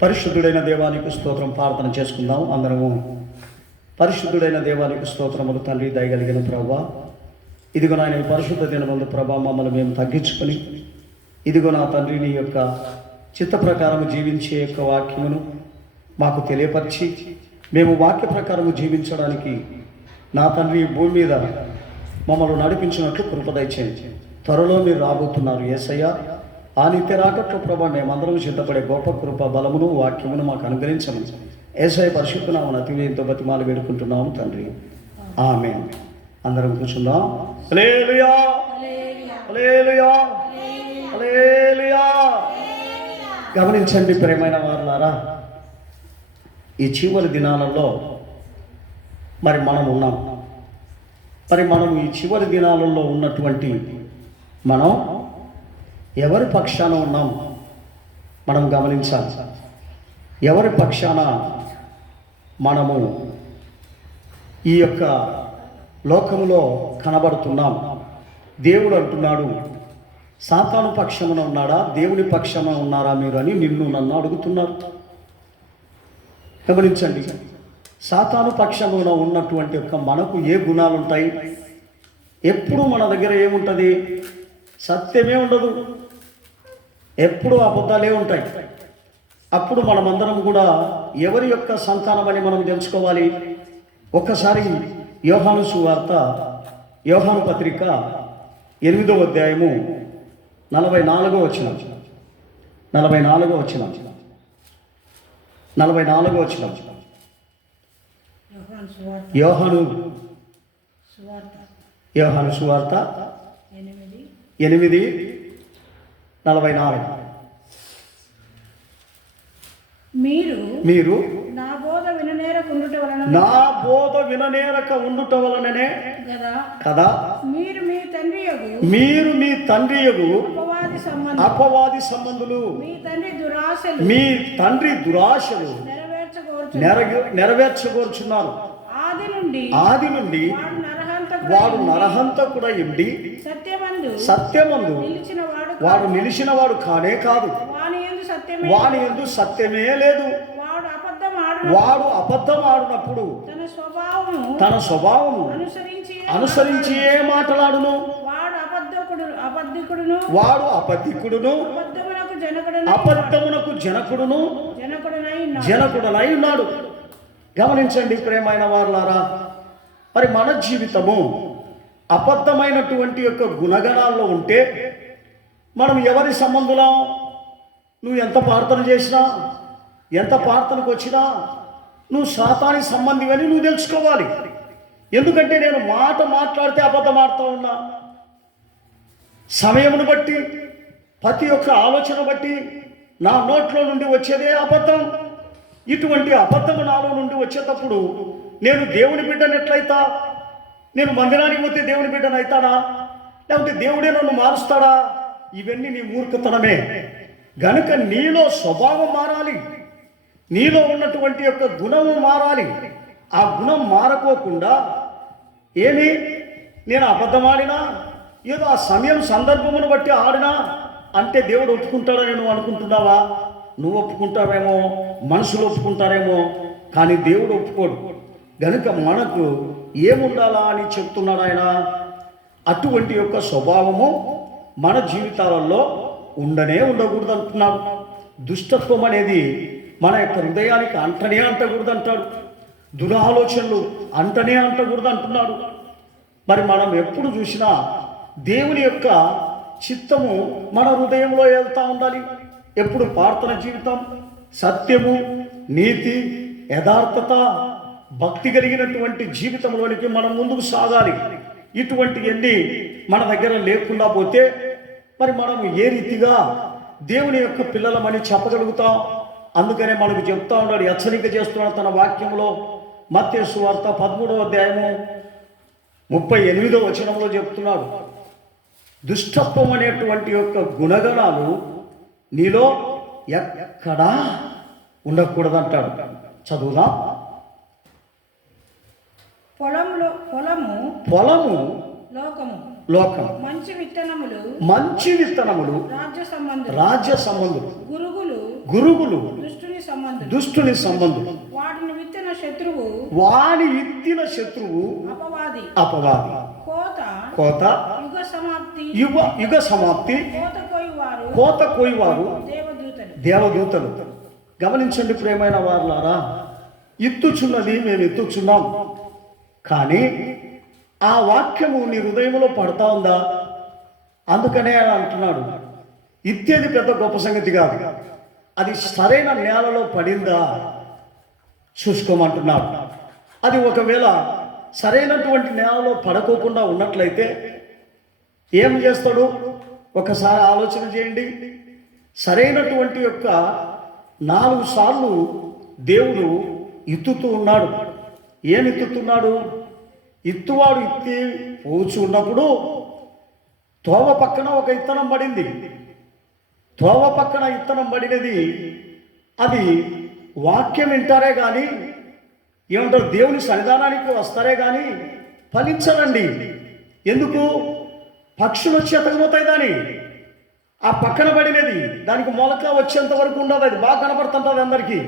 పరిశుద్ధుడైన దేవానికి స్తోత్రం. ప్రార్థన చేసుకుందాం అందరము. పరిశుద్ధుడైన దేవానికి స్తోత్రములు తండ్రి, దయగలిగిన ప్రభువా, ఇదిగో నాయన పరిశుద్ధ దినమందు ప్రభా మమ్మల్ని మేము తగ్గించుకొని, ఇదిగో నా తండ్రి నీ యొక్క చిత్త ప్రకారం జీవించే యొక్క వాక్యమును మాకు తెలియపరిచి, మేము వాక్య ప్రకారము జీవించడానికి నా తండ్రి భూమి మీద మమ్మల్ని నడిపించినట్లు కృప దయచేయండి. త్వరలో మీరు రాబోతున్నారు యేసయ్య. ఆ నిత్య రాకట్లో ప్రభా మేమందరం సిద్ధపడే గొప్ప కృప బలమును వాక్యమును మాకు అనుగ్రహించమని యేసయ్య పరిశుద్ధ నామమున అతి వినయంతో బతిమాలు వేడుకుంటున్నాము తండ్రి, ఆమేన్. అందరం కూర్చుందాం. హల్లెలూయా, హల్లెలూయా, హల్లెలూయా. గమనించండి ప్రియమైన వారులారా, ఈ చివరి దినాలలో మనం ఉన్నాం. మనం ఈ చివరి దినాలలో ఉన్నటువంటి మనం ఎవరి పక్షాన ఉన్నాం మనం గమనించాలి. ఎవరి పక్షాన మనము ఈ యొక్క లోకములో కనబడుతున్నాం? దేవుడు అంటున్నాడు, సాతాను పక్షమున ఉన్నాడా, దేవుని పక్షమున ఉన్నారా మీరు అని నిన్ను నన్ను అడుగుతున్నారు. గమనించండి, సాతాను పక్షమున ఉన్నటువంటి యొక్క మనకు ఏ గుణాలు ఉంటాయి? ఎప్పుడు మన దగ్గర ఏముంటుంది? సత్యమే ఉండదు, ఎప్పుడు అబద్ధాలే ఉంటాయి. అప్పుడు మనమందరం కూడా ఎవరి యొక్క సంతానం అని మనం తెలుసుకోవాలి. ఒక్కసారి యోహాను సువార్త, యోహాను పత్రిక 8వ అధ్యాయము 44వ వచనం, 44వ వచనం, 44వ వచనం. యోహాను సువార్త 8:44. మీరు నా బోధ విననేరక ఉండుట వలననే కదా మీరు మీ తండ్రి యగు అపవాది సంబంధులు, మీ తండ్రి దురాశలు నెరవేర్చగోరుచున్నారు. ఆది నుండి వాడు నరహంతకుడ ఉండి సత్యమందు వాడు నిలిచినవాడు కానే కాదు, వాని యందు సత్యమే లేదు. వాడు అబద్ధం ఆడినప్పుడు తన స్వభావము అనుసరించి ఏ మాట్లాడును? వాడు అబద్ధికుడును అబద్ధమునకు జనకుడనై ఉన్నాడు. గమనించండి ప్రియమైన వారులారా, మన జీవితము అబద్ధమైనటువంటి యొక్క గుణగణాల్లో ఉంటే మనం ఎవరి సంబంధులం? నువ్వు ఎంత ప్రార్థన చేసినా, ఎంత ప్రార్థనకు వచ్చినా నువ్వు సాతాని సంబంధివని నువ్వు తెలుసుకోవాలి. ఎందుకంటే నేను మాట్లాడితే అబద్ధం ఆడుతూ ఉన్నా. సమయమును బట్టి, ప్రతి ఒక్క ఆలోచన బట్టి నా నోట్లో నుండి వచ్చేదే అబద్ధం. ఇటువంటి అబద్ధము నాలో నుండి వచ్చేటప్పుడు నేను దేవుని బిడ్డను ఎట్లయితా? నేను మందిరానికి పోతే దేవుని బిడ్డను అవుతాడా? లేకపోతే దేవుడే నన్ను మారుస్తాడా? ఇవన్నీ నీ మూర్ఖతనమే. గనుక నీలో స్వభావం మారాలి, నీలో ఉన్నటువంటి యొక్క గుణము మారాలి. ఆ గుణం మారకోకుండా నేను అబద్ధం ఆడినా, ఏదో ఆ సమయం సందర్భమును బట్టి ఆడినా అంటే దేవుడు ఒప్పుకుంటాడని నువ్వు అనుకుంటున్నావా? నువ్వు ఒప్పుకుంటావేమో, మనుషులు ఒప్పుకుంటారేమో, కానీ దేవుడు ఒప్పుకోడు. గనుక మనకు ఏముండాలా అని చెప్తున్నాడు ఆయన. అటువంటి యొక్క స్వభావము మన జీవితాలలో ఉండకూడదు అంటున్నాడు. దుష్టత్వం అనేది మన యొక్క హృదయానికి అంటకూడదు అంటాడు. దురాలోచనలు అంటకూడదు అంటున్నాడు. మనం ఎప్పుడు చూసినా దేవుని యొక్క చిత్తము మన హృదయంలో వెళ్తూ ఉండాలి. ఎప్పుడు ప్రార్థన జీవితం, సత్యము, నీతి, యథార్థత, భక్తి కలిగినటువంటి జీవితంలోనికి మనం ముందుకు సాగాలి. ఇటువంటివన్నీ మన దగ్గర లేకుండా పోతే మనం ఏ రీతిగా దేవుని యొక్క పిల్లలమని చెప్పగలుగుతాం? అందుకనే మనకు చెప్తా ఉన్నాడు, హెచ్చరిక చేస్తున్నాడు తన వాక్యంలో. మత్తయి సువార్త 13వ అధ్యాయము 38వ వచనంలో చెప్తున్నాడు, దుష్టత్వం అనేటువంటి యొక్క గుణగణాలు నీలో ఎక్కడా ఉండకూడదంటాడు. చదువుదాం. పొలము లోకము మంచి విత్తనములు రాజ్య సంబంధులు గురుగులు దుష్టుని సంబంధం. వాడిని విత్తిన శత్రువు, వాని ఇత్తిన శత్రువు అపవాది. అపవాది. కోత యుగ సమాప్తి. కోత కోయివారు దేవదూతలు. గమనించండి ప్రియమైన వారులారా, ఇత్తుచున్నది మేము ఎత్తుచున్నాం, కానీ ఆ వాక్యము నీ హృదయంలో పడతా ఉందా? అందుకనే ఆయన అంటున్నాడు, ఇత్తేది పెద్ద గొప్ప సంగతి కాదు, అది సరైన నేలలో పడిందా చూసుకోమంటున్నాడు. అది ఒకవేళ సరైనటువంటి నేలలో పడుకోకుండా ఉన్నట్లయితే ఏం చేస్తాడు? ఒకసారి ఆలోచన చేయండి. సరైనటువంటి యొక్క 4 సార్లు దేవుడు ఇత్తుతూ ఉన్నాడు. ఏం ఇత్తుతున్నాడు? ఇత్తువాడు ఇత్తి పోచు ఉన్నప్పుడు తోవ పక్కన ఒక ఇత్తనం పడింది. తోవ పక్కన ఇత్తనం పడినది, అది వాక్యం వింటారే కానీ, ఏమంటారు, దేవుని సన్నిధానానికి వస్తారే కానీ ఫలించరండి. ఎందుకు? పక్షులు వచ్చి ఎతకపోతాయి దాని. ఆ పక్కన పడినది దానికి మొలక వచ్చేంత వరకు ఉండదు, అది బాగా కనపడుతుంటుంది అందరికీ.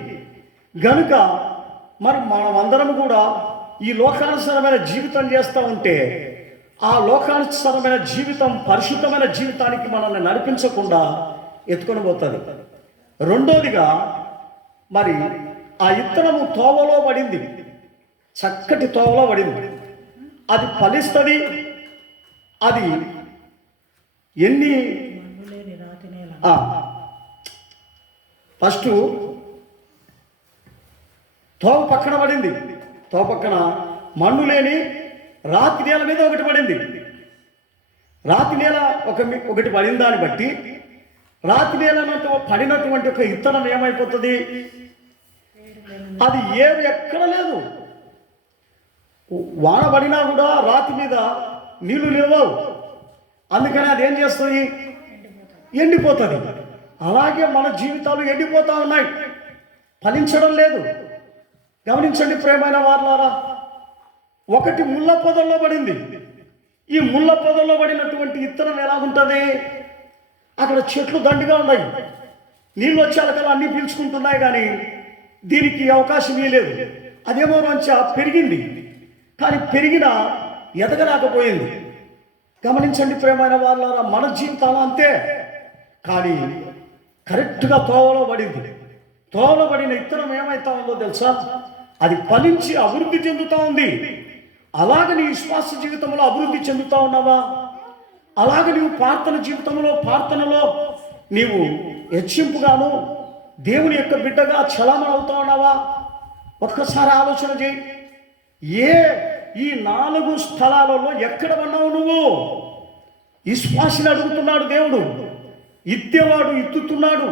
గనుక మరి మనం అందరం కూడా ఈ లోకానుసరమైన జీవితం చేస్తూ ఉంటే ఆ లోకానుసరమైన జీవితం పరిశుద్ధమైన జీవితానికి మనల్ని నడిపించకుండా ఎత్తుకొని పోతుంది. రెండోదిగా మరి ఆ ఇత్తనము తోవలో పడింది, చక్కటి తోవలో పడింది. అది ఫలిస్తుంది. అది ఎన్ని ఫస్ట్ తోవ పక్కన పడింది. తోవ పక్కన మన్ను లేని రాతి నేల మీద ఒకటి పడింది. రాతి నేల ఒకటి పడిన దాన్ని బట్టి రాతి నేల పడినటువంటి ఒక ఇత్తనం ఏమైపోతుంది? అది ఏరు ఎక్కడ లేదు. వాన పడినా కూడా రాతి మీద నీళ్లు లేవు, అందుకని అది ఏం చేస్తుంది? ఎండిపోతుంది. అలాగే మన జీవితాలు ఎండిపోతూ ఉన్నాయి, ఫలించడం లేదు. గమనించండి ప్రియమైన వారులారా, ఒకటి ముళ్ళ పొదల్లో పడింది. ఈ ముళ్ళ పొదల్లో పడినటువంటి ఇత్తనం ఎలాగుంటుంది? అక్కడ చెట్లు దండిగా ఉన్నాయి, నీళ్ళు వచ్చేలకల్లా అన్నీ పీల్చుకుంటున్నాయి, కానీ దీనికి అవకాశం ఇవ్వలేదు. అదేమో మంచిగా పెరిగింది, కానీ పెరిగినా ఎదగలేకపోయింది. గమనించండి ప్రియమైన వారులారా, మన జీవితాలు అంతే. కానీ కరెక్ట్గా తోవలో పడింది. తోవలో పడిన ఇత్తనం ఏమైతా ఉందో తెలుసా? అది ఫలించి అభివృద్ధి చెందుతూ ఉంది. అలాగ నీ విశ్వాస జీవితంలో అభివృద్ధి చెందుతూ ఉన్నావా? అలాగ నీవు ప్రార్థనలో నీవు హెచ్చింపుగాను దేవుని యొక్క బిడ్డగా చలామణి అవుతా ఉన్నావా? ఒక్కసారి ఆలోచన చేయి. ఈ 4 స్థలాలలో ఎక్కడ ఉన్నావు నువ్వు? విశ్వాసిని అడుగుతున్నాడు దేవుడు. ఇత్తేవాడు ఇత్తుతున్నాడు.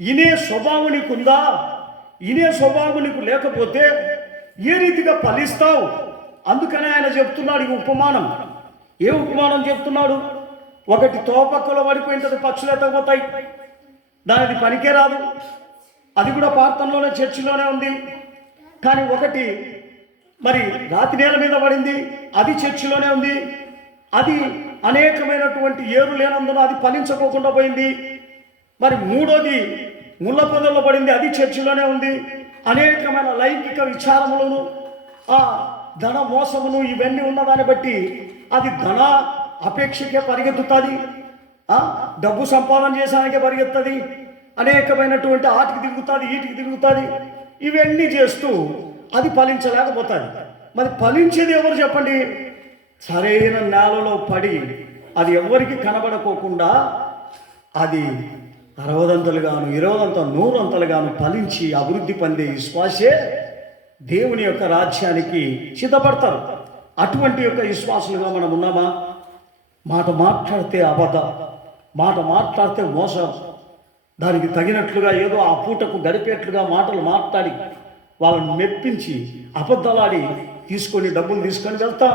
ఇనే స్వభావం నీకుందా? ఇనే స్వభావం నీకు లేకపోతే ఏ రీతిగా ఫలిస్తావు? అందుకనే ఆయన చెప్తున్నాడు ఈ ఉపమానం. ఏ ఉపమానం చెప్తున్నాడు? ఒకటి తోపక్కలో పడిపోయింది, పక్షులు ఎత్తకపోతాయి, దానిది పనికే రాదు. అది కూడా ప్రార్థనలోనే చర్చిలోనే ఉంది. కానీ ఒకటి మరి రాతి నేల మీద పడింది, అది చర్చిలోనే ఉంది. అది అనేకమైనటువంటి ఏరు లేనందున అది ఫలించకోకుండా పోయింది. మరి మూడోది ముళ్ళ పొదల్లో పడింది, అది చర్చిలోనే ఉంది. అనేకమైన లైంగిక విచారములను, ఆ ధన మోసమును, ఇవన్నీ ఉన్నదాన్ని బట్టి అది ధన అపేక్షకే పరిగెత్తుతుంది, డబ్బు సంపాదన చేసానికే పరిగెత్తుంది, అనేకమైనటువంటి ఆటికి తిరుగుతుంది, వీటికి తిరుగుతుంది. ఇవన్నీ చేస్తూ అది ఫలించలేకపోతుంది. మరి ఫలించేది ఎవరు చెప్పండి? సరైన నేలలో పడి అది ఎవరికి కనబడకోకుండా అది 60 20 100 ఫలించి అభివృద్ధి పొందే విశ్వాసే దేవుని యొక్క రాజ్యానికి సిద్ధపడతారు. అటువంటి యొక్క విశ్వాసులుగా మనం ఉన్నామా? మాట మాట్లాడితే అబద్ధం, మాట మాట్లాడితే మోసం, దానికి తగినట్లుగా ఏదో ఆ పూటకు గడిపేట్లుగా మాటలు మాట్లాడి వాళ్ళని మెప్పించి అబద్ధాలాడి డబ్బులు తీసుకొని వెళ్తాం.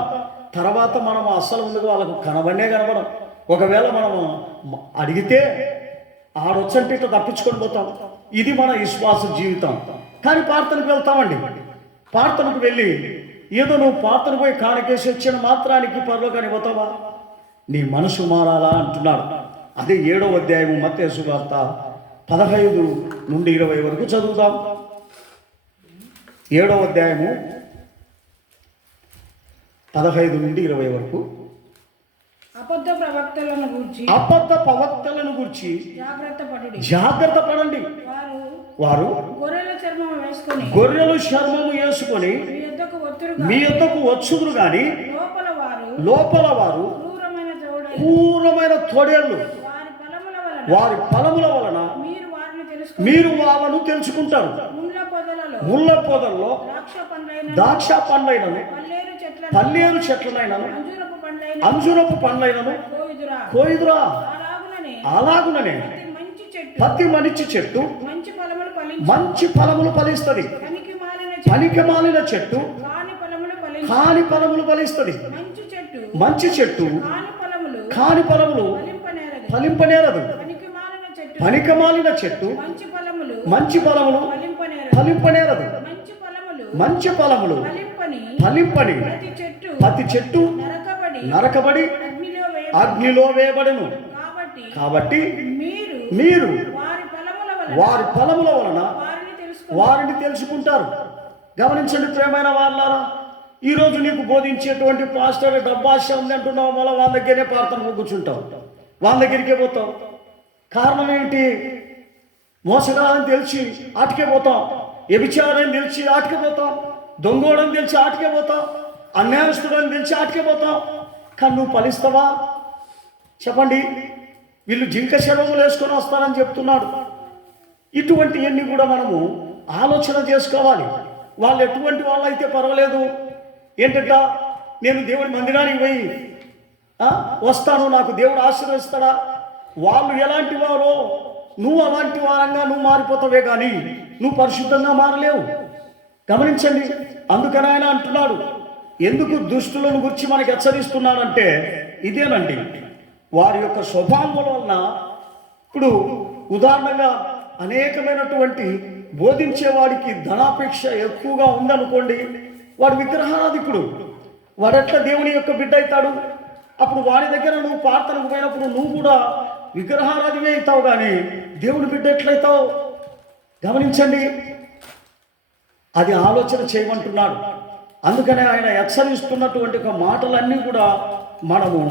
తర్వాత మనం అస్సలు ముందుగా వాళ్ళకు కనబడం. ఒకవేళ మనం అడిగితే ఆడొచ్చంటే ఇట్లా తప్పించుకొని పోతాం. ఇది మన విశ్వాస జీవితం. కానీ ప్రార్థనకు వెళ్తామండి. ప్రార్థనకు వెళ్ళి ఏదో నువ్వు ప్రార్థన పోయి కానికేసి వచ్చిన మాత్రానికి పరలోకానికి పోతావా? నీ మనసు మారాలా అంటున్నాడు. అదే 7వ అధ్యాయము మత్తయి సువార్త 15 నుండి 20 వరకు చదువుదాం. 7వ అధ్యాయము 15 నుండి 20 వరకు. అబద్ధ ప్రవక్తలను గూర్చి జాగ్రత్త పడండి. వారు గొర్రెల చర్మము వేసుకొని మీ యొద్దకు వచ్చుదురు గాని లోపల వారు క్రూరమైన తోడేళ్ళు. వారి ఫలముల వలన మీరు వాళ్ళను తెలుసుకుంటారు. ముళ్ళ పొదల్లో ద్రాక్ష పండ్లైనను పల్లేరు చెట్లనైనను అంజురపు పండ్లైనను కోయుదురా. అలాగుననే ప్రతి మంచి చెట్టు మంచి ఫలములు ఫలిస్తుంది, పనికి మాలిన చెట్టు కాని ఫలములు ఫలిస్తుంది. మంచి చెట్టు కాని ఫలములు ఫలింపనేరదు, పనికి మాలిన చెట్టు మంచి ఫలములు ఫలింపనేరదు. మంచి ఫలములు ఫలింపని ప్రతి చెట్టు నరకబడి అగ్నిలో వేయబడును. కాబట్టి మీరు వారి ఫలముల వలన వారిని తెలుసుకుంటారు. గమనించండి ప్రియమైన వాళ్ళారా, ఈరోజు నీకు బోధించేటువంటి పాస్టర్ డబ్బాశ ఉంది అంటున్నావు, మళ్ళీ వాళ్ళ దగ్గరే ప్రార్థన కూర్చుంటావు, వాళ్ళ దగ్గరికే పోతావు. కారణం ఏంటి? మోసగాలని తెలిసి ఆటికే పోతాం, వ్యభిచారని తెలిసి ఆటికే పోతాం, దొంగోడని తెలిసి ఆటికే పోతాం, అన్యాయస్తుడని తెలిసి ఆటికే పోతాం. కానీ నువ్వు ఫలిస్తావా? చెప్పండి. వీళ్ళు జింక శవములు వేసుకొని వస్తారని చెప్తున్నాడు. ఇటువంటివన్నీ కూడా మనము ఆలోచన చేసుకోవాలి. వాళ్ళు ఎటువంటి వాళ్ళు అయితే పర్వాలేదు, ఏంటంట నేను దేవుడి మందిరానికి పోయి వస్తాను, నాకు దేవుడు ఆశీర్వదిస్తాడా? వాళ్ళు ఎలాంటి వారో నువ్వు అలాంటి వారంగా నువ్వు మారిపోతావే కానీ నువ్వు పరిశుద్ధంగా మారలేవు. గమనించండి. అందుకని ఆయన అంటున్నాడు, ఎందుకు దుష్టులను గురించి మనకు హెచ్చరిస్తున్నాడంటే ఇదేనండి, వారి యొక్క స్వభావం వలన. ఇప్పుడు ఉదాహరణగా అనేకమైనటువంటి బోధించేవాడికి ధనాపేక్ష ఎక్కువగా ఉందనుకోండి, వాడు విగ్రహారాధికుడు, వాడు ఎట్లా దేవుని యొక్క బిడ్డ అవుతాడు? అప్పుడు వాడి దగ్గర నువ్వు ప్రార్థనకు పోయినప్పుడు నువ్వు కూడా విగ్రహారాధివే అవుతావు, కానీ దేవుని బిడ్డ ఎట్లయితావు? గమనించండి. అది ఆలోచన చేయమంటున్నాడు. అందుకనే ఆయన హెచ్చరిస్తున్నటువంటి ఒక మాటలన్నీ కూడా మనము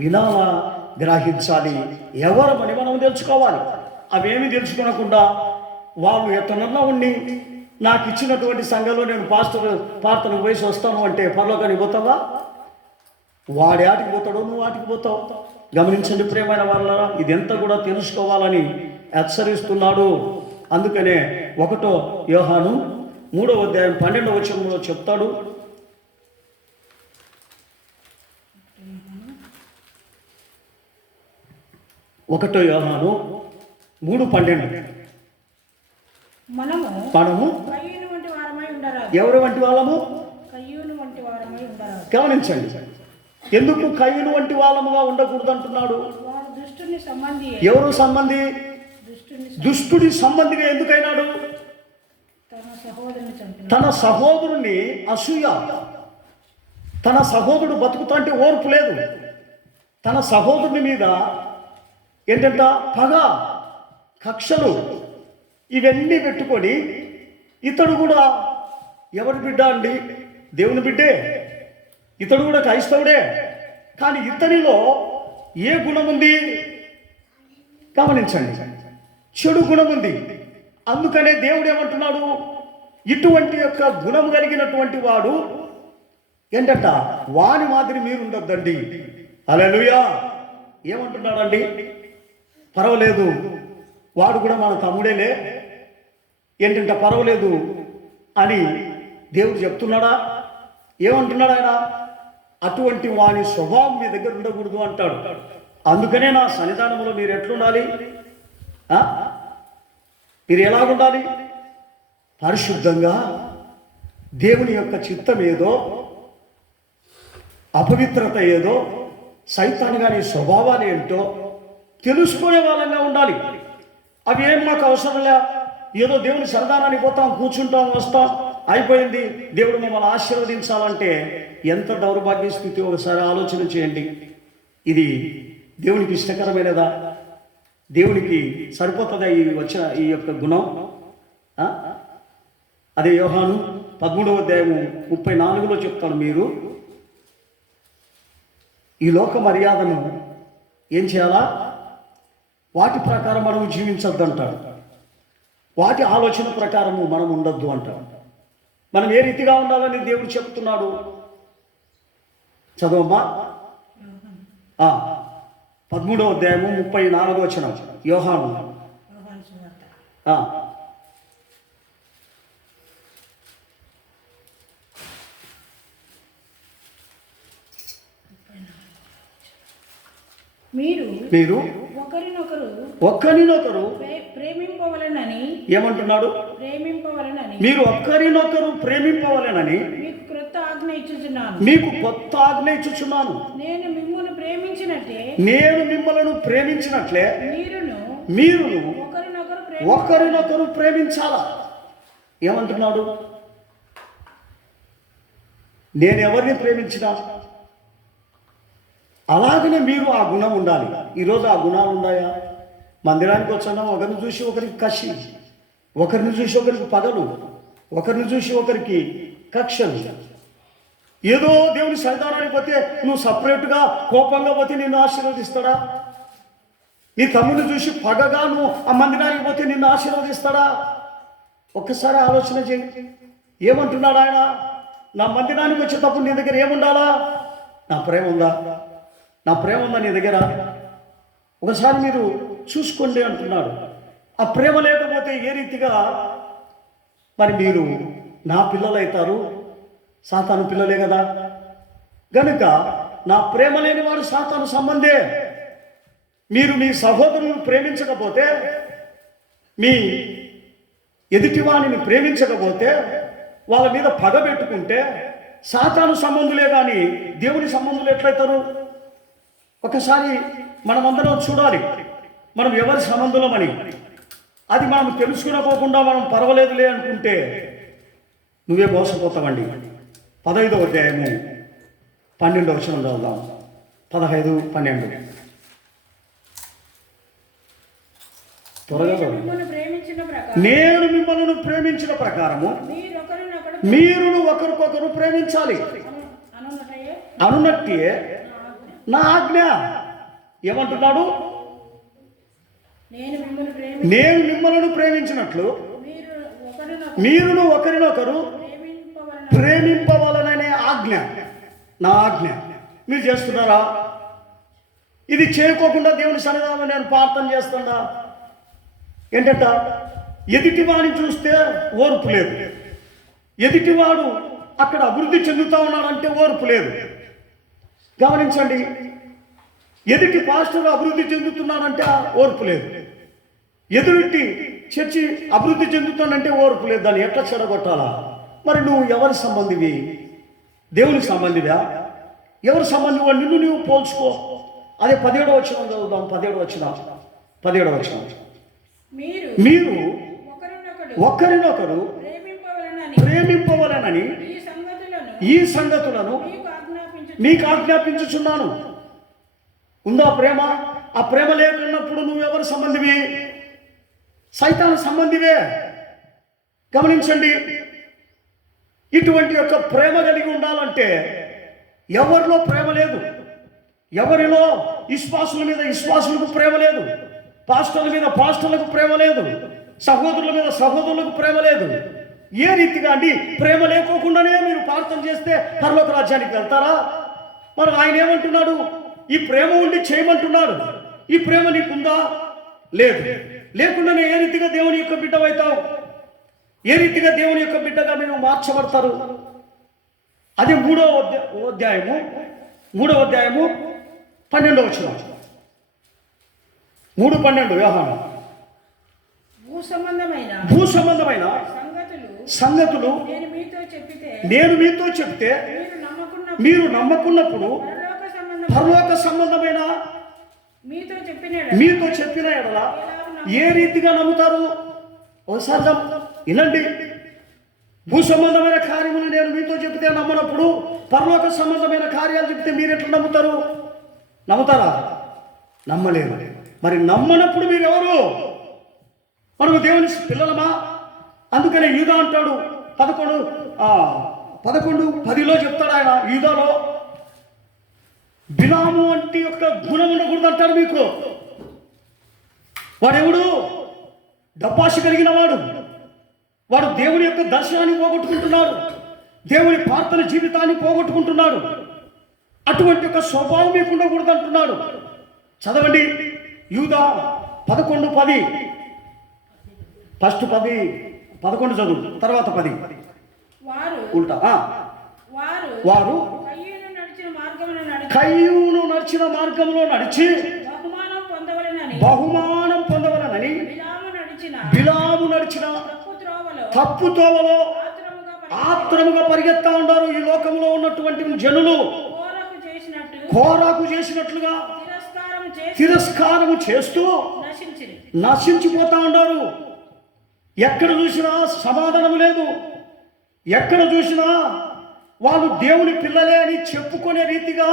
వినాలా, గ్రహించాలి. ఎవరమని మనం తెలుసుకోవాలి. అవేమి తెలుసుకోనకుండా వాళ్ళు ఎత్తనన్నా ఉండి నాకు ఇచ్చినటువంటి సంఘంలో నేను పాస్టర్ ప్రార్థనకు వయసు వస్తాను అంటే పరలోకానికి పోతావా? వాడి ఆటికి పోతాడో నువ్వు ఆటికి పోతావు. గమనించండి ప్రియమైన వాళ్ళరా, ఇదంతా కూడా తెలుసుకోవాలని హెచ్చరిస్తున్నాడు. అందుకనే 1 యోహాను 3వ అధ్యాయం 12వ వచనంలో చెప్తాడు, 1 యోహాను 3:12 మనము ఎవరి వంటి వాళ్ళము? గమనించండి. ఎందుకు కయ్యూను వంటి వాళ్ళముగా ఉండకూడదు అంటున్నాడు? ఎవరు సంబంధి? దుష్టుడి సంబంధిగా ఎందుకైనాడు? తన సహోదరుని అసూయ, తన సహోదరుడు బతుకుతుంటే ఓర్పు లేదు, తన సహోదరుని మీద ఏంటంట పగ, కక్షలు, ఇవన్నీ పెట్టుకొని ఇతడు కూడా ఎవరి బిడ్డ అండి? దేవుని బిడ్డే. ఇతడు కూడా క్రైస్తవుడే. కానీ ఇతనిలో ఏ గుణం ఉంది? గమనించండి, చెడు గుణం ఉంది. అందుకనే దేవుడు ఏమంటున్నాడు? ఇటువంటి యొక్క గుణం కలిగినటువంటి వాడు ఏంటంట వాని మాదిరి మీరు ఉండొద్దండి. హల్లెలూయా. ఏమంటున్నాడండి? పర్వాలేదు, వాడు కూడా మన తమ్ముడేలే, ఏంటంటే పర్వాలేదు అని దేవుడు చెప్తున్నాడా? ఏమంటున్నాడు ఆయన? అటువంటి వాని స్వభావం మీ దగ్గర ఉండకూడదు అంటాడు. అందుకనే నా సన్నిధానంలో మీరు ఎట్లుండాలి? మీరు ఎలాగుండాలి? పరిశుద్ధంగా, దేవుని యొక్క చిత్తం ఏదో, అపవిత్రత ఏదో, సైతాన్ గారి స్వభావాలు ఏంటో తెలుసుకునే వాళ్ళంగా ఉండాలి. అవి ఏం మాకు అవసరంలే, ఏదో దేవుని సరదానానికి పోతాం, కూర్చుంటాం, వస్తాం, అయిపోయింది, దేవుడు మమ్మల్ని ఆశీర్వదించాలంటే ఎంత దౌర్భాగ్య స్థితి ఒకసారి ఆలోచన చేయండి. ఇది దేవునికి ఇష్టకరమైనదా? దేవునికి సరిపోతుందా ఈ యొక్క గుణం? ఆ? అదే యోహాను 13వ అధ్యాయము 34లో చెప్తాను, మీరు ఈ లోక మర్యాదను ఏం చేయాలా? వాటి ప్రకారం మనం జీవించొద్దు అంటాడు. వాటి ఆలోచన ప్రకారము మనం ఉండొద్దు అంటాడు. మనం ఏ రీతిగా ఉండాలని దేవుడు చెప్తున్నాడు? చదవమ్మా. 13వ అధ్యాయము 34వ వచనం యోహాను. మీరు ఒక్కరినొకరు ప్రేమింపవలెనని ఏమంటున్నాడు? మీరు ఒక్కరినొకరు ప్రేమింపవలెనని మీకు కొత్త ఆజ్ఞ ఇచ్చుచున్నాను. నేను మిమ్మల్ని ప్రేమించినట్లే మీరును ఒకరినొకరు ప్రేమించాలా. ఏమంటున్నాడు? నేను ఎవరిని ప్రేమించినా అలాగనే మీరు ఆ గుణం ఉండాలి. ఈరోజు ఆ గుణాలు ఉన్నాయా? మందిరానికి వచ్చాను, ఒకరిని చూసి ఒకరికి కసి, ఒకరిని చూసి ఒకరికి పగలు, ఒకరిని చూసి ఒకరికి కక్షలు. ఏదో దేవుని సన్నిధానానికి పోతే నువ్వు సపరేట్గా కోపంగా పోతే నిన్ను ఆశీర్వదిస్తాడా? నీ తమ్ముడిని చూసి పగగా నువ్వు ఆ మందిరానికి పోతే నిన్ను ఆశీర్వదిస్తాడా? ఒక్కసారి ఆలోచన చేయి. ఏమంటున్నాడు ఆయన? నా మందిరానికి వచ్చేటప్పుడు నీ దగ్గర ఏముండాలా? నా ప్రేమ ఉందా? నా ప్రేమ ఉందా నీ దగ్గర? ఒకసారి మీరు చూసుకోండి అంటున్నాడు. ఆ ప్రేమ లేకపోతే ఏ రీతిగా మరి మీరు నా పిల్లలు అవుతారు? సాతాను పిల్లలే కదా. గనుక నా ప్రేమ లేని వాడు సాతాను సంబంధే. మీరు మీ సహోదరులను ప్రేమించకపోతే, మీ ఎదుటివాణిని ప్రేమించకపోతే, వాళ్ళ మీద పగ పెట్టుకుంటే సాతాను సంబంధులే కానీ దేవుని సంబంధులు ఎట్లయితారు? ఒకసారి మనమందరం చూడాలి, మనం ఎవరి సంబంధులమని. అది మనం తెలుసుకునకోకుండా మనం పర్వాలేదులే అనుకుంటే నువ్వే మోసపోతావండి. 15వ అధ్యాయము 12వ వచనం చదువుదాం. 15, 12 త్వరగా. నేను మిమ్మల్ని ప్రేమించిన ప్రకారము మీరును ఒకరికొకరు ప్రేమించాలి అనున్నట్టే నా ఆజ్ఞ. ఏమంటున్నాడు? నేను మిమ్మల్ని ప్రేమించినట్లు మీరును ఒకరినొకరు ప్రేమింపవలననే ఆజ్ఞ నా ఆజ్ఞ. మీరు చేస్తున్నారా? ఇది చేయకోకుండా దేవుని సన్నిధానంలో నేను ప్రార్థన చేస్తున్నా. ఏంటంట? ఎదుటివాడిని చూస్తే ఓర్పు లేదు, ఎదుటివాడు అక్కడ అభివృద్ధి చెందుతా ఉన్నాడంటే ఓర్పు లేదు. గమనించండి, ఎదుటి పాస్టర్ అభివృద్ధి చెందుతున్నాడంటే ఓర్పు లేదు, ఎదుటి చర్చి అభివృద్ధి చెందుతానంటే ఓర్పు లేదు. దాన్ని ఎట్లా చెడగొట్టాలా? మరి నువ్వు ఎవరి సంబంధివి? దేవుని సంబంధివా? ఎవరి సంబంధివో నిన్ను నువ్వు పోల్చుకో. అదే 17వ వచనం చదువుదాం. 17వ వచనం మీరు ఒకరినొకరు ప్రేమింపవలనని ఈ సంగతులను మీకు ఆజ్ఞాపించుచున్నాను. ఉందా ప్రేమ? ఆ ప్రేమ లేకున్నప్పుడు నువ్వు ఎవరి సంబంధివి? సైతాను సంబంధివే. గమనించండి, ఇటువంటి యొక్క ప్రేమ కలిగి ఉండాలంటే ఎవరిలో ప్రేమ లేదు, ఎవరిలో విశ్వాసుల మీద విశ్వాసులకు ప్రేమ లేదు, పాస్టర్ల మీద పాస్టర్లకు ప్రేమ లేదు, సహోదరుల మీద సహోదరులకు ప్రేమ లేదు. ఏ రీతిగా అండి? ప్రేమ లేకోకుండానే మీరు ప్రార్థన చేస్తే పరలోక రాజ్యానికి వెళ్తారా? మరి ఆయన ఏమంటున్నాడు? ఈ ప్రేమ ఉండి చేయమంటున్నాడు. ఈ ప్రేమ నీకుందా? లేదు. లేకుండానే ఏ రీతిగా దేవుని యొక్క బిడ్డ అవుతావు? ఏ రీతిగా దేవుని యొక్క బిడ్డగా మీరు మార్చబడతారు? అది 3వ అధ్యాయము 12వ వచనం. 3:12 యోహాను. భూ సంబంధమైన సంగతులు నేను మీతో చెప్తే మీరు నమ్మకున్నప్పుడు పరలోక సంబంధమైన మీతో చెప్పిన ఎడల ఏ రీతిగా నమ్ముతారు? ఒకసారి వినండి. భూ సంబంధమైన కార్యములు నేను మీతో చెప్తే నమ్మనప్పుడు పరలోక సంబంధమైన కార్యాలు చెప్తే మీరు ఎట్లా నమ్ముతారు? నమ్ముతారా? నమ్మలేరు. మరి నమ్మనప్పుడు మీరెవరు? మనము దేవుని పిల్లలమా? అందుకనే యూదా అంటాడు 11:10లో చెప్తాడు ఆయన, యూదాలో బిలాము వంటి యొక్క గుణం ఉండకూడదు అంటాడు. మీకు వాడెవడు? డబ్బాష కలిగిన వాడు దేవుని యొక్క దర్శనాన్ని పోగొట్టుకుంటున్నాడు, దేవుని ప్రార్థన జీవితాన్ని పోగొట్టుకుంటున్నాడు. అటువంటి యొక్క స్వభావం మీకు ఉండకూడదు అంటున్నాడు. చదవండి, యూదా 11:10. ఫస్ట్ 11 చదువు, తర్వాత 10 ఉల్టా. వారు కయ్యూను నడిచిన మార్గంలో నడిచి బహుమానం పొందవలనని బిలాము నడిచిన తప్పు తోవలో ఆత్రముగా పరిగెత్తా ఉన్నారు. ఈ లోకంలో ఉన్నటువంటి జనులు కోరాకు చేసినట్లుగా తిరస్కారము చేస్తూ నశించిపోతా ఉన్నారు. ఎక్కడ చూసినా సమాధానం లేదు, ఎక్కడ చూసినా వాళ్ళు దేవుని పిల్లలే అని చెప్పుకునే రీతిగా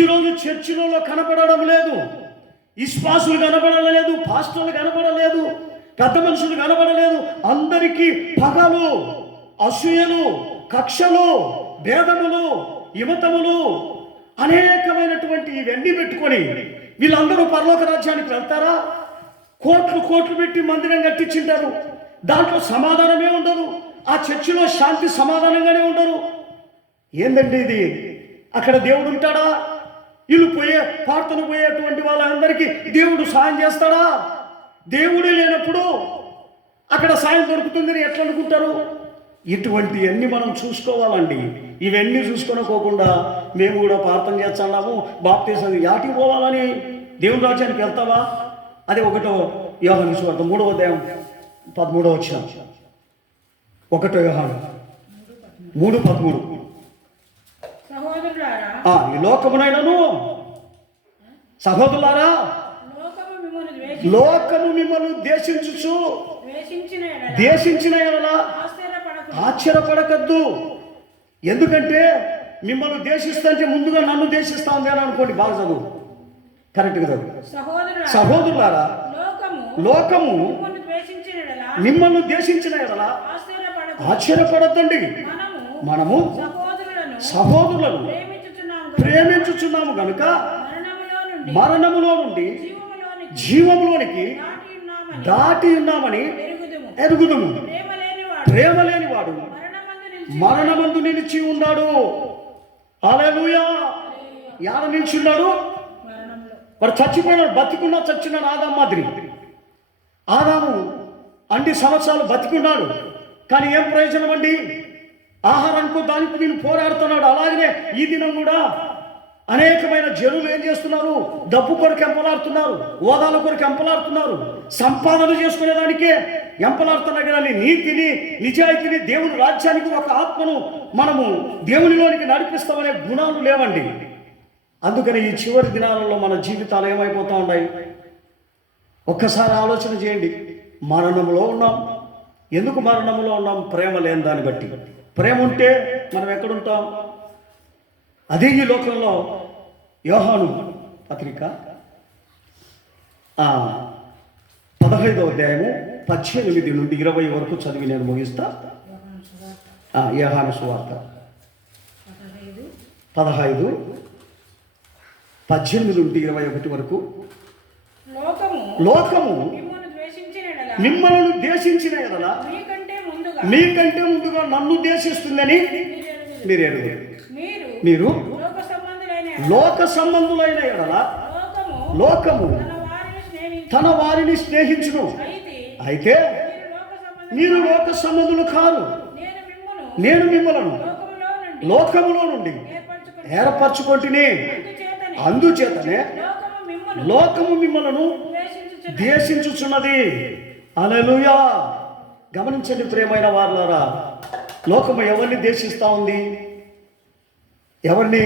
ఈరోజు చర్చిలలో కనపడడం లేదు. విశ్వాసులు కనపడలేదు, పాస్టర్లు కనపడలేదు, పెద్ద మనుషులు కనపడలేదు. అందరికీ పగలు, అసూయలు, కక్షలు, భేదములు, యువతములు, అనేకమైనటువంటి ఇవన్నీ పెట్టుకొని వీళ్ళందరూ పరలోక రాజ్యానికి వెళ్తారా? కోట్లు పెట్టి మందిరం కట్టించింటారు, దాంట్లో సమాధానమే ఉండదు. ఆ చర్చిలో శాంతి సమాధానంగానే ఉండరు. ఏందండి ఇది? అక్కడ దేవుడు ఉంటాడా? వీళ్ళు ప్రార్థన పోయేటువంటి వాళ్ళందరికీ దేవుడు సాయం చేస్తాడా? దేవుడే లేనప్పుడు అక్కడ సాయం దొరుకుతుందని ఎట్లా అనుకుంటారు? ఇటువంటివన్నీ మనం చూసుకోవాలండి. ఇవన్నీ చూసుకోకుండా మేము కూడా ప్రార్థన చేస్తున్నాము, బాప్తీసం యాటికి పోవాలని దేవుని రాజ్యానికి వెళ్తావా? అదే 1 యోహాను సువార్త 3వ అధ్యాయం 13వ వచనం. 1 యోహాను 3:13. ఈ లోకమునైనను సహోదరులారా, లోకము మిమ్మల్ని దేశించిన యెడల ఆశ్చర్యపడకద్దు. ఎందుకంటే మిమ్మల్ని దేశిస్తుంటే ముందుగా నన్ను దేశిస్తా ఉంది అని అనుకోండి. బాగా చదువు, కరెక్ట్గా చదువు. సహోదరులారా, లోకము మిమ్మల్ని దేశించిన యెడల ఆశ్చర్యపడద్దండి. మనము సహోదరులను ప్రేమించుచున్నాము గనుక మరణములో నుండి జీవములోనికి దాటి ఉన్నామని ఎరుగుదుము. ప్రేమ లేనివాడు మరణమందు నిలిచి ఉన్నాడు. హల్లెలూయా. యాడ నిలిచి ఉన్నాడు? వాడు చచ్చిపోయినాడు. బతికున్నా చచ్చినాడు. ఆదాము మాదిరి. ఆదాము అన్ని సంవత్సరాలు బతికున్నాడు, కానీ ఏం ప్రయోజనం అండి? ఆహారానికి దానికి నేను పోరాడుతున్నాడు. అలాగనే ఈ దినం కూడా అనేకమైన జనులు ఏం చేస్తున్నారు? డబ్బు కొరకు ఎంపలాడుతున్నారు, హోదాల కొరకు ఎంపలాడుతున్నారు, సంపాదన చేసుకునేదానికే ఎంపలాడుతున్నారు. కానీ నీతిని, నిజాయితీని, దేవుని రాజ్యానికి ఒక ఆత్మను మనము దేవునిలోనికి నడిపిస్తామనే గుణాలు లేవండి. అందుకని ఈ చివరి దినాలలో మన జీవితాలు ఏమైపోతూ ఉన్నాయి? ఒక్కసారి ఆలోచన చేయండి. మరణంలో ఉన్నాం. ఎందుకు మరణంలో ఉన్నాం? ప్రేమ లేని దాన్ని బట్టి. ప్రేమ ఉంటే మనం ఎక్కడుంటాం? అదే ఈ లోకంలో యోహాను పత్రిక 15వ అధ్యాయము 18 నుండి 20 వరకు చదివి నేను ముగిస్తా. యోహాను సువార్త 15, 18 నుండి 21 వరకు. లోకము మిమ్మల్ని దేశించిన యెడల మీకంటే ముందుగా నన్ను దేశిస్తుందని మీరు ఎరుగుదురు. మీరు లోక సంబంధులైన యెడల లోకము తన వారిని స్నేహించును. అయితే మీరు లోక సంబంధులు కాదు. నేను మిమ్మలను లోకములో నుండి ఏర్పరచుకొంటిని. అందుచేతనే లోకము మిమ్మలను దేశించుచున్నది. హల్లెలూయా. గమనించండి ప్రియమైన వారులారా, లోకము ఎవరిని దేశిస్తూ ఉంది? ఎవరిని?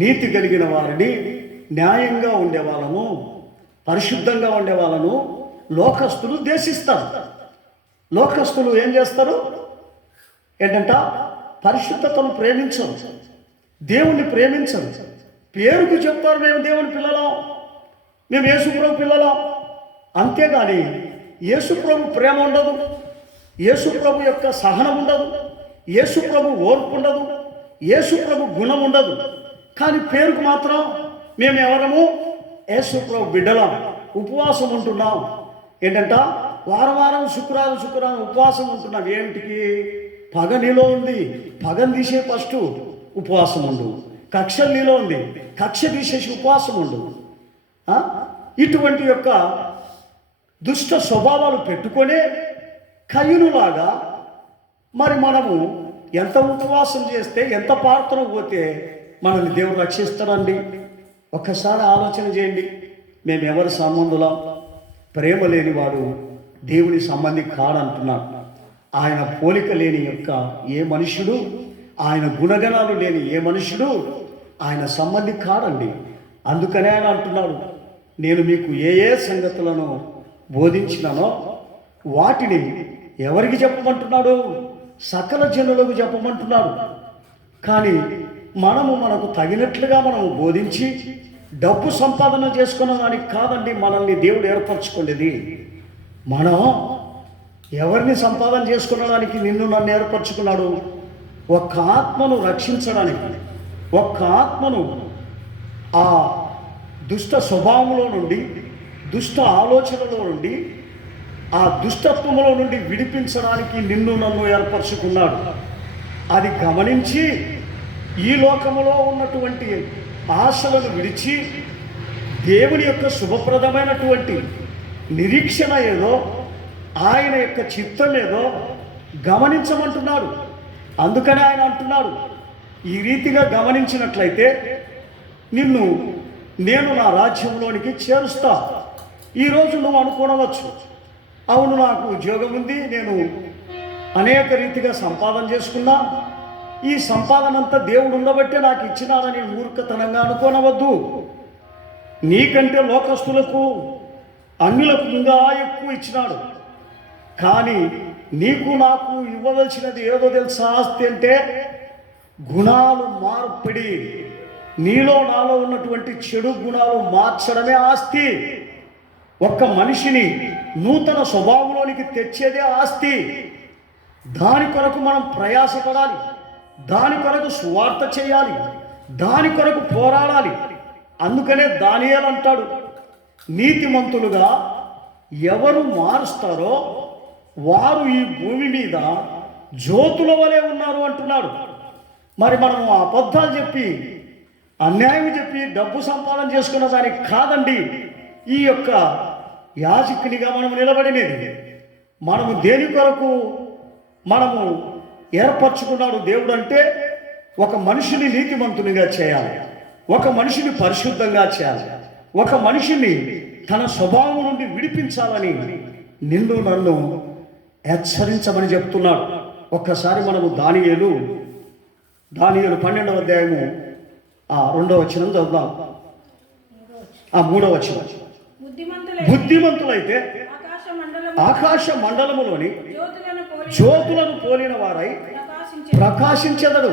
నీతి కలిగిన వారిని, న్యాయంగా ఉండే వాళ్ళను, పరిశుద్ధంగా ఉండే వాళ్ళను లోకస్తులు దేశిస్తారు. లోకస్తులు ఏం చేస్తారు? ఏంటంట? పరిశుద్ధతను ప్రేమించరు, దేవుణ్ణి ప్రేమించరు. పేరుకు చెప్తారు మేము దేవుని పిల్లలం, మేము యేసుప్రభు పిల్లలం. అంతేగాని యేసుప్రభు ప్రేమ ఉండదు, యేసుప్రభు యొక్క సహనం ఉండదు, యేసుప్రభు ఓర్పు ఉండదు, యేసుప్రభు గుణం ఉండదు. కానీ పేరుకు మాత్రం మేము ఎవరము యేసుప్రభు బిడ్డలం, ఉపవాసం ఉంటున్నాం. ఏంటంట వారం శుక్రవారం ఉపవాసం ఉంటున్నాం. ఏంటికి? పగ నీలో ఉంది, పగను తీసే ఫస్ట్ ఉపవాసం ఉండు. కక్ష నీలో ఉంది, కక్ష తీసేసి ఉపవాసం ఉండు. ఇటువంటి యొక్క దుష్ట స్వభావాలు పెట్టుకొనే కయ్యూనులాగా మరి మనము ఎంత ఉపవాసం చేస్తే, ఎంత ప్రార్థన పోతే మనల్ని దేవుడు రక్షిస్తాడండి? ఒక్కసారి ఆలోచన చేయండి. మేము ఎవరి సంబంధులం? ప్రేమ లేనివాడు దేవుని సంబంధి కాడంటున్నాడు. ఆయన పోలిక లేని యొక్క ఏ మనుషుడు, ఆయన గుణగణాలు లేని ఏ మనుషుడు ఆయన సంబంధి కాడండి. అందుకనే ఆయన అంటున్నాడు, నేను మీకు ఏ ఏ సంగతులను బోధించినానో వాటిని ఎవరికి చెప్పమంటున్నాడు? సకల జనులకు చెప్పమంటున్నాడు. కానీ మనకు తగినట్లుగా మనము బోధించి డబ్బు సంపాదన చేసుకున్న దానికి కాదండి మనల్ని దేవుడు ఏర్పరచుకునేది. మనం ఎవరిని సంపాదన చేసుకునడానికి నిన్ను నన్ను ఏర్పరచుకున్నాడు? ఒక్క ఆత్మను రక్షించడానికి, ఒక్క ఆత్మను ఆ దుష్ట స్వభావంలో నుండి, దుష్ట ఆలోచనలో నుండి, ఆ దుష్టత్వంలో నుండి విడిపించడానికి నిన్ను నన్ను ఏర్పరచుకున్నాడు. అది గమనించి ఈ లోకములో ఉన్నటువంటి ఆశలను విడిచి దేవుని యొక్క శుభప్రదమైనటువంటి నిరీక్షణ ఏదో, ఆయన యొక్క చిత్తం ఏదో గమనించమంటున్నాడు. అందుకనే ఆయన అంటున్నాడు, ఈ రీతిగా గమనించినట్లయితే నేను నా రాజ్యంలోనికి చేరుస్తా. ఈరోజు నువ్వు అనుకోనవచ్చు, అవును నాకు ఉద్యోగం ఉంది, నేను అనేక రీతిగా సంపాదన చేసుకున్నా, ఈ సంపాదన అంతా దేవుడు ఉండబట్టే నాకు ఇచ్చినాడని మూర్ఖతనంగా అనుకోనవద్దు. నీకంటే లోకస్తులకు, అన్యులకు ఇంకా ఎక్కువ ఇచ్చినాడు. కానీ నీకు నాకు ఇవ్వవలసినది ఏదో తెలుసా? ఆస్తి అంటే గుణాలు మార్పిడి. నీలో నాలో ఉన్నటువంటి చెడు గుణాలు మార్చడమే ఆస్తి. ఒక్క మనిషిని నూతన స్వభావంలోనికి తెచ్చేదే ఆస్తి. దాని కొరకు మనం ప్రయాసపడాలి, దాని కొరకు సువార్త చేయాలి, దాని కొరకు పోరాడాలి. అందుకనే దానియేలు అంటాడు, నీతిమంతులుగా ఎవరు మారుస్తారో వారు ఈ భూమి మీద జ్యోతుల వలె ఉన్నారు అంటున్నాడు. మరి మనము అబద్ధాలు చెప్పి, అన్యాయం చెప్పి డబ్బు సంపాదన చేసుకున్న దానికి కాదండి ఈ యొక్క యాజకునిగా మనం నిలబడినది. మనము దేని కొరకు మనము ఏర్పరచుకున్నాడు దేవుడు అంటే, ఒక మనిషిని నీతిమంతునిగా చేయాలి, ఒక మనిషిని పరిశుద్ధంగా చేయాలి, ఒక మనిషిని తన స్వభావం నుండి విడిపించాలని నిన్ను నన్ను హెచ్చరించమని చెప్తున్నాడు. ఒక్కసారి మనము దానియేలు 12వ అధ్యాయము 2వ వచనం చదువుదాం. 3వ వచనం. బుద్ధిమంతులైతే ఆకాశ మండలములోని జ్యోతులను పోలిన వారై ప్రకాశించెదడు.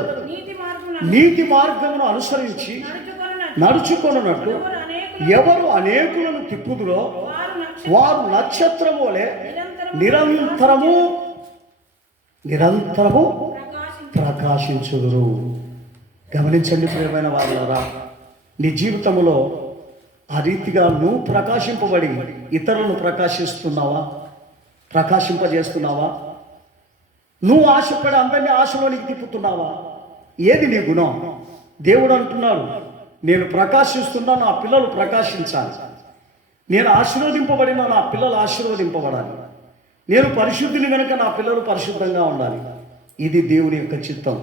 నీతి మార్గమును అనుసరించి నడుచుకొనున్నట్లు ఎవరు అనేకులను తిప్పుదురో వారు నక్షత్రము వలె నిరంతరము ప్రకాశించుదురు. గమనించండి ప్రియమైన వారులారా, నీ జీవితంలో ఆ రీతిగా నువ్వు ప్రకాశింపబడి ఇతరులను ప్రకాశింపజేస్తున్నావా? నువ్వు ఆశపడి అందరినీ ఆశలోనికి తిప్పుతున్నావా? ఏది నీ గుణం? దేవుడు అంటున్నాడు, నేను ప్రకాశిస్తున్నా, నా పిల్లలు ప్రకాశించాలి. నేను ఆశీర్వదింపబడినా నా పిల్లలు ఆశీర్వదింపబడాలి. నేను పరిశుద్ధిని కనుక నా పిల్లలు పరిశుద్ధంగా ఉండాలి. ఇది దేవుని యొక్క చిత్తం.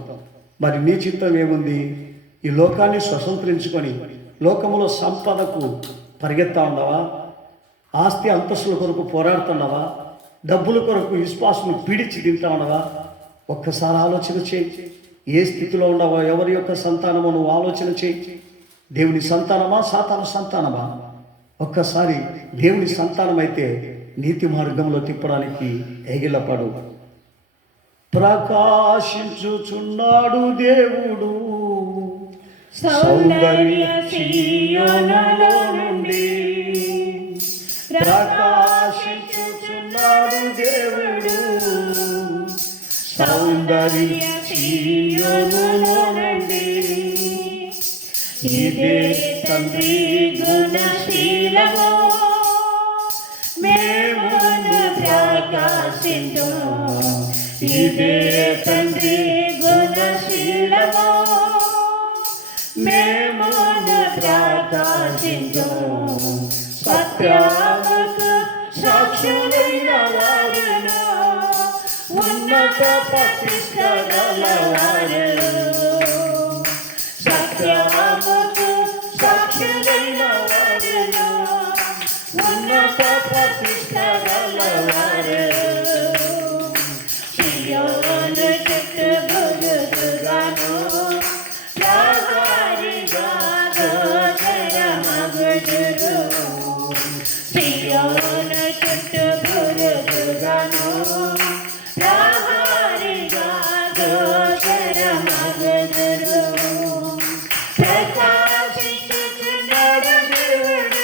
మరి నీ చిత్తం ఏముంది? ఈ లోకాన్ని స్వతంత్రించుకొని లోకములో సంపదకు పరిగెత్తా ఉండవా? ఆస్తి అంతస్తుల కొరకు పోరాడుతున్నావా? డబ్బుల కొరకు విశ్వాసం పీడిచి తింటా ఉండవా? ఒక్కసారి ఆలోచన చేయి. ఏ స్థితిలో ఉండవో, ఎవరి యొక్క సంతానమో నువ్వు ఆలోచన చేయి. దేవుని సంతానమా, సాతాను సంతానమా? ఒక్కసారి దేవుని సంతానం అయితే నీతి మార్గంలో తిప్పడానికి ఎగిలపడు. ప్రకాశించుచున్నాడు దేవుడు సౌందర్య సీయోనులో నుండి. సౌందర్య సీయోనులో నుండి ఇదే తండ్రి గుణశీలము మేము ప్రకాశించుము ఇదే తండ్రి గుణశీలము మేము ప్రకాశించుము సత్యముకు సాక్షులైన వారును ఉన్నత ప్రతిష్ట గలవారు సత్యముకు సాక్షులైన వారును ఉన్నత ప్రతిష్ట గలవారు సియోను చుట్టూ గురుతుగాను ప్రహరిగా గోచరమగుదురు సియోను చుట్టూ గురుతుగాను ప్రహరిగా గోచరమగుదురు ప్రకాశించుచున్నాడు దేవుడు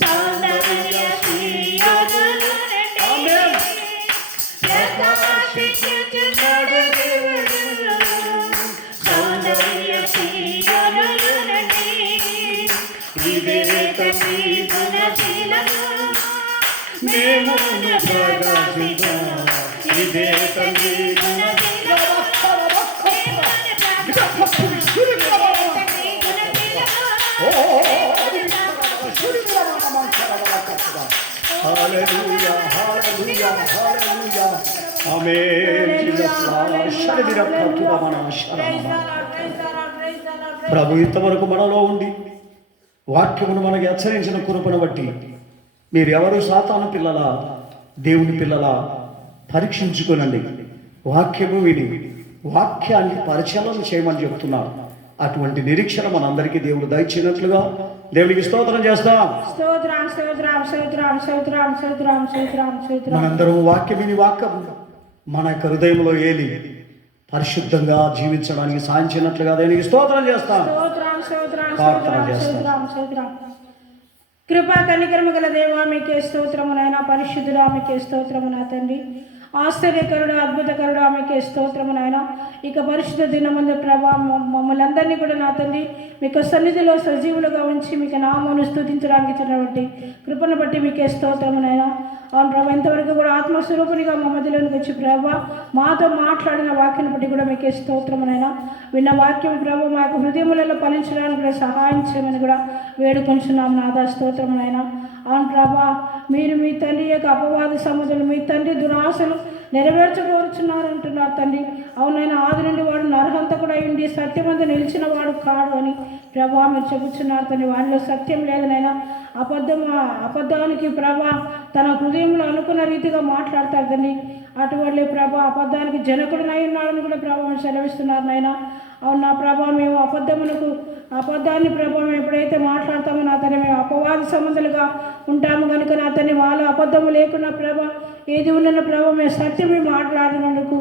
సౌందర్య సీయోనులో నుండి ప్రకాశించుచున్నాడు దేవుడు సౌందర్య సీయోనులో నుండి ఇదే తండ్రి గుణశీలము మేము ప్రకాశించాం ఇదే తండ్రి గుణశీలము హల్లెలూయా హల్లెలూయా హల్లెలూయా ఆమేన్ జీసస్ ప్రభు ఇంతవరకు మనలో ఉండి వాక్యమును మనకు హెచ్చరించిన కృపను బట్టి మీరెవరు సాతాను పిల్లల దేవుని పిల్లల పరీక్షించుకోనండి వాక్యము విని వాక్యాన్ని పరిచయం చేయమని చెప్తున్నారు అటువంటి నిరీక్షణ మనందరికీ దేవుడు దయచేసినట్లుగా దేవునికి స్తోత్రం చేస్తాం స్తోత్రం స్తోత్రం స్తోత్రం స్తోత్రం స్తోత్రం స్తోత్రం స్తోత్రం మనందరం వాక్యం విని వాక్యం మన యొక్క హృదయంలో ఏలి పరిశుద్ధంగా జీవించడానికి సాధించినట్లుగా దేవునికి స్తోత్రం చేస్తాం స్తోత్రం స్తోత్రం ప్రార్థన స్తోత్రం చేస్తాం. స్తోత్రం స్తోత్రం కృపా కనికరము గల దేవా మీకే స్తోత్రము నాయనా పరిశుద్ధుడా మీకే స్తోత్రము నా తండ్రి ఆశ్చర్యకరుడు అద్భుతకరుడు ఆమెకే స్తోత్రము నాయన ఇక పరిశుద్ధ దినమందు ప్రభా మమ్మల్ని అందరినీ కూడా నా తండ్రి మీకు సన్నిధిలో సజీవులుగా ఉంచి మీకు నామమును స్తుతించడానికి ఇచ్చినటువంటి కృపను బట్టి మీకే స్తోత్రము నాయన అవును ప్రభా ఇంతవరకు కూడా ఆత్మస్వరూపునిగా మా మధ్యలోనికి వచ్చి ప్రభా మాతో మాట్లాడిన వాక్యం బట్టి కూడా మీకే స్తోత్రము నాయన విన్న వాక్యం ప్రభా మా యొక్క హృదయములలో ఫలించడానికి కూడా సహాయం చేయమని కూడా వేడుకొంచున్నాము నాదా స్తోత్రము నాయన అవును ప్రభా మీరు మీ తండ్రి యొక్క అపవాద సముద్రులు మీ తండ్రి దురాశలు నెరవేర్చబోరుచున్నారు అంటున్నారు తండ్రి అవునైనా ఆది నుండి వాడు నరహంతకుడు అయ్యింది సత్యమందు నిలిచిన వాడు కాడు అని ప్రభా మీరు చెబుతున్నారు తండ్రి వారిలో సత్యం లేదనైనా అబద్ధానికి ప్రభా తన హృదయంలో అనుకున్న రీతిగా మాట్లాడతారు తండ్రి అటువంటి ప్రభా అబద్ధానికి జనకుడునై ఉన్నాడని కూడా ప్రభా మీరు సెలవిస్తున్నారు నాయన అవును నా ప్రభా మేము అబద్ధాన్ని ప్రభా మేము ఎప్పుడైతే మాట్లాడతామో నా తను మేము అపవాది సంబంధాలుగా ఉంటాము కనుక నా తన్ని వాళ్ళు అబద్ధము లేకున్నా ప్రభా ఏది ఉన్న ప్రభా మేము సత్యమే మాట్లాడడానికి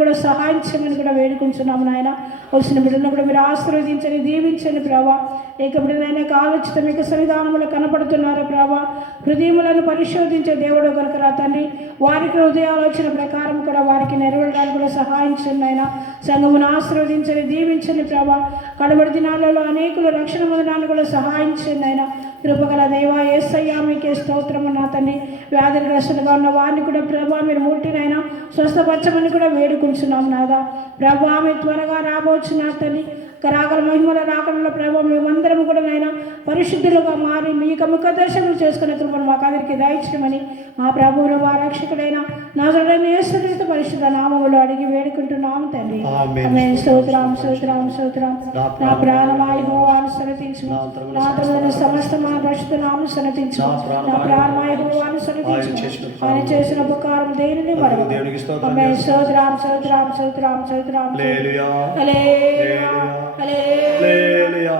కూడా సహాయం చేయమని కూడా వేడుకుంటున్నాము నాయన వచ్చిన బిడ్డలను కూడా మీరు ఆశీర్వదించండి దీవించండి ప్రభా ఇక బిడ్డలైనా ఆలోచిత మీకు సన్నిధానములు కనపడుతున్నారు ప్రభా హృదయములను పరిశోధించే దేవుడు కనుక రా తండ్రి వారికి హృదయ ఆలోచన ప్రకారం కూడా వారికి నెరవేరడానికి కూడా సహాయం చేయండి ఆయన సంఘమును ఆశీర్వదించండి దీవించండి ప్రభా కడబడి దినాలలో అనేకులు రక్షణ పొందడానికి కూడా సహాయం చేయండి ఆయన కృపగల దేవా యేసయ్యా మీకే స్తోత్రము నా తండ్రి వ్యాధిగ్రస్తులుగా ఉన్న వారిని కూడా ప్రభా మీరు ముట్టినైనా స్వస్థపరచమని కూడా వేడుకుంటున్నాము నాదా ప్రభా మీరు త్వరగా రాబోచ్చు నా తండ్రి రాగల మహిమల రాకడంలో ప్రభావ మేమందరం కూడా నాయన పరిశుద్ధులుగా మారి మీకు ముఖ దర్శనం చేసుకునే కృపను మాకు అందరికీ దయచేయమని మా ప్రభువులు మా రక్షకుడైన నాజరుడైన యేసుక్రీస్తు పరిశుద్ధ నామములో అడిగి వేడుకుంటున్నాము తండ్రి ఆమేన్ స్తోత్రం స్తోత్రం స్తోత్రం నా ప్రాణమాయ యెహోవాను సన్నతించు నా ఆత్మను సమస్త మా పరిశుద్ధ నామమును సన్నతించు నా ప్రాణమాయ యెహోవాను సన్నతించు ఆయన చేసిన ఉపకారం దేనిని మరొక ఆమేన్ స్తోత్రం స్తోత్రం స్తోత్రం స్తోత్రం హల్లెలూయా హల్లెలూయా హల్లెలూయా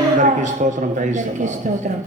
అందరికీ స్తోత్రం స్తోత్రం